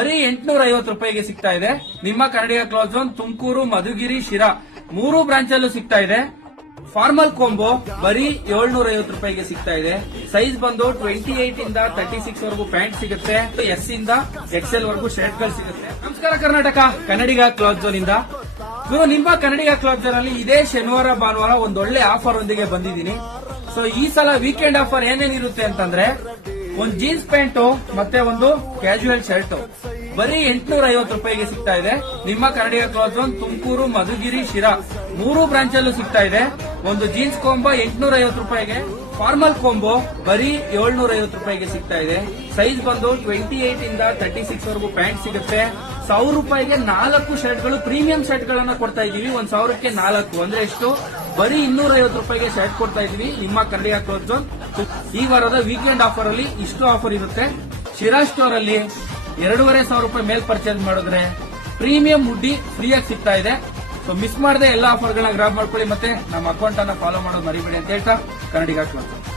ಬರೀ 850 ರೂಪಾಯಿಗೆ ಸಿಗ್ತಾ ಇದೆ. ನಿಮ್ಮ Kannadiga cloth zone Tumakuru, Madhugiri, Sira 3 branch ಅಲ್ಲೂ ಸಿಗ್ತಾ ಇದೆ. ಫಾರ್ಮಲ್ ಕೊಂಬೋ ಬರೀ 750 ರೂಪಾಯಿಗೆ ಸಿಗ್ತಾ ಇದೆ. ಸೈಜ್ ಬಂದು 28 ಇಂದ 36 ವರೆಗೂ ಪ್ಯಾಂಟ್ ಸಿಗುತ್ತೆ. ಎಸ್ ಇಂದ ಎಕ್ಸೆಲ್ ವರೆಗೂ ಶರ್ಟ್ ಗಳು ಸಿಗುತ್ತೆ. ನಮಸ್ಕಾರ ಕರ್ನಾಟಕ, ಕನ್ನಡಿಗ ಕ್ಲಾತ್ ಝೋನ್ ಇಂದ ನಿಮ್ಮ ಕನ್ನಡಿಗ ಕ್ಲಾತ್ ಝೋನ್ ಅಲ್ಲಿ ಇದೇ ಶನಿವಾರ ಭಾನುವಾರ ಒಂದೊಳ್ಳೆ ಆಫರ್ ಒಂದಿಗೆ ಬಂದಿದ್ದೀನಿ. ಸೊ ಈ ಸಲ ವೀಕೆಂಡ್ ಆಫರ್ ಏನೇನಿರುತ್ತೆ ಅಂತಂದ್ರೆ, ಒಂದು ಜೀನ್ಸ್ ಪ್ಯಾಂಟು ಮತ್ತೆ ಒಂದು ಕ್ಯಾಶುವಲ್ ಶರ್ಟ್ ಬರೀ 850 ರೂಪಾಯಿಗೆ ಸಿಗ್ತಾ ಇದೆ. ನಿಮ್ಮ Kannadiga cloth zone Tumakuru, Madhugiri, Sira 3 branch ಅಲ್ಲೂ ಸಿಗ್ತಾ ಇದೆ. ಒಂದು ಜೀನ್ಸ್ ಕೊಂಬೋ 850 ರೂಪಾಯಿಗೆ, ಫಾರ್ಮಲ್ ಕೊಂಬೋ ಬರೀ 750 ರೂಪಾಯಿಗೆ ಸಿಗ್ತಾ ಇದೆ. ಸೈಜ್ ಬಂದು 28 ಇಂದ 36 ವರೆಗೂ ಪ್ಯಾಂಟ್ ಸಿಗುತ್ತೆ. 1000 ರೂಪಾಯಿಗೆ 4 ಶರ್ಟ್ ಗಳು, ಪ್ರೀಮಿಯಂ ಶರ್ಟ್ ಗಳನ್ನ ಕೊಡ್ತಾ ಇದೀವಿ. 1000ಕ್ಕೆ 4 ಅಂದ್ರೆ ಎಷ್ಟು? ಬರೀ 250 ರೂಪಾಯಿಗೆ ಶರ್ಟ್ ಕೊಡ್ತಾ ಇದೀವಿ ನಿಮ್ಮ ಕನ್ನಡಿಗ ಕ್ಲಾತ್ ಝೋನ್. ಈ ವಾರದ ವೀಕೆಂಡ್ ಆಫರ್ ಅಲ್ಲಿ ಇಷ್ಟು ಆಫರ್ ಇರುತ್ತೆ. ಶಿರಾ ಸ್ಟೋರ್ ಅಲ್ಲಿ 2500 ರೂಪಾಯಿ ಮೇಲ್ ಪರ್ಚೇಸ್ ಮಾಡಿದ್ರೆ ಪ್ರೀಮಿಯಂ ಹುಡ್ಡಿ ಫ್ರೀಯಾಗಿ ಸಿಗ್ತಾ ಇದೆ. ಸೊ ಮಿಸ್ ಮಾಡದೆ ಎಲ್ಲ ಆಫರ್ ಗಳನ್ನ ಗ್ರಾಬ್ ಮಾಡ್ಕೊಳ್ಳಿ. ಮತ್ತೆ ನಮ್ಮ ಅಕೌಂಟ್ ಅನ್ನ ಫಾಲೋ ಮಾಡೋದು ಮರಿಬೇಡಿ ಅಂತ ಹೇಳ್ತಾ, ಕನ್ನಡಿಗ ಕ್ಲಾತ್ ಝೋನ್.